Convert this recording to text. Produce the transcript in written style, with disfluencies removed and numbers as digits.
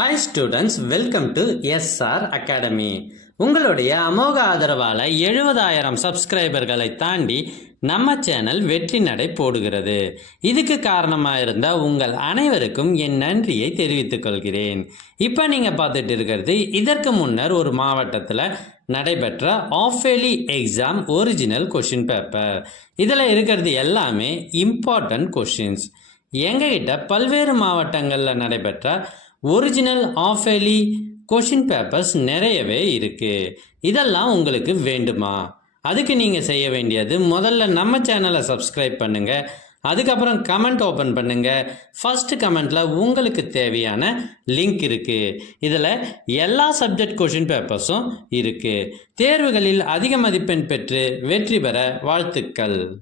Hi students, welcome to SR academy. உங்களுடைய அமோக ஆதரவால் 70,000 சப்ஸ்கிரைபர்களை தாண்டி நம்ம சேனல் வெற்றி நடை போடுகிறது. இதுக்கு காரணமாக இருந்த உங்கள் அனைவருக்கும் என் நன்றியை தெரிவித்துக் கொள்கிறேன். இப்போ நீங்கள் பார்த்துட்டு இருக்கிறது இதற்கு முன்னர் ஒரு மாவட்டத்தில் நடைபெற்ற of-yearly exam original question paper. இதில் இருக்கிறது எல்லாமே இம்பார்ட்டன்ட் கொஷின்ஸ். எங்ககிட்ட பல்வேறு மாவட்டங்களில் நடைபெற்ற ஒரிஜினல் ஆஃப்-இயர்லி கொஷின் பேப்பர்ஸ் நிறையவே இருக்குது. இதெல்லாம் உங்களுக்கு வேண்டுமா? அதுக்கு நீங்கள் செய்ய வேண்டியது முதல்ல நம்ம சேனலை சப்ஸ்கிரைப் பண்ணுங்கள். அதுக்கப்புறம் கமெண்ட் ஓப்பன் பண்ணுங்கள். ஃபஸ்ட்டு கமெண்ட்டில் உங்களுக்கு தேவையான லிங்க் இருக்குது. இதில் எல்லா சப்ஜெக்ட் கொஷின் பேப்பர்ஸும் இருக்குது. தேர்வுகளில் அதிக மதிப்பெண் பெற்று வெற்றி பெற வாழ்த்துக்கள்.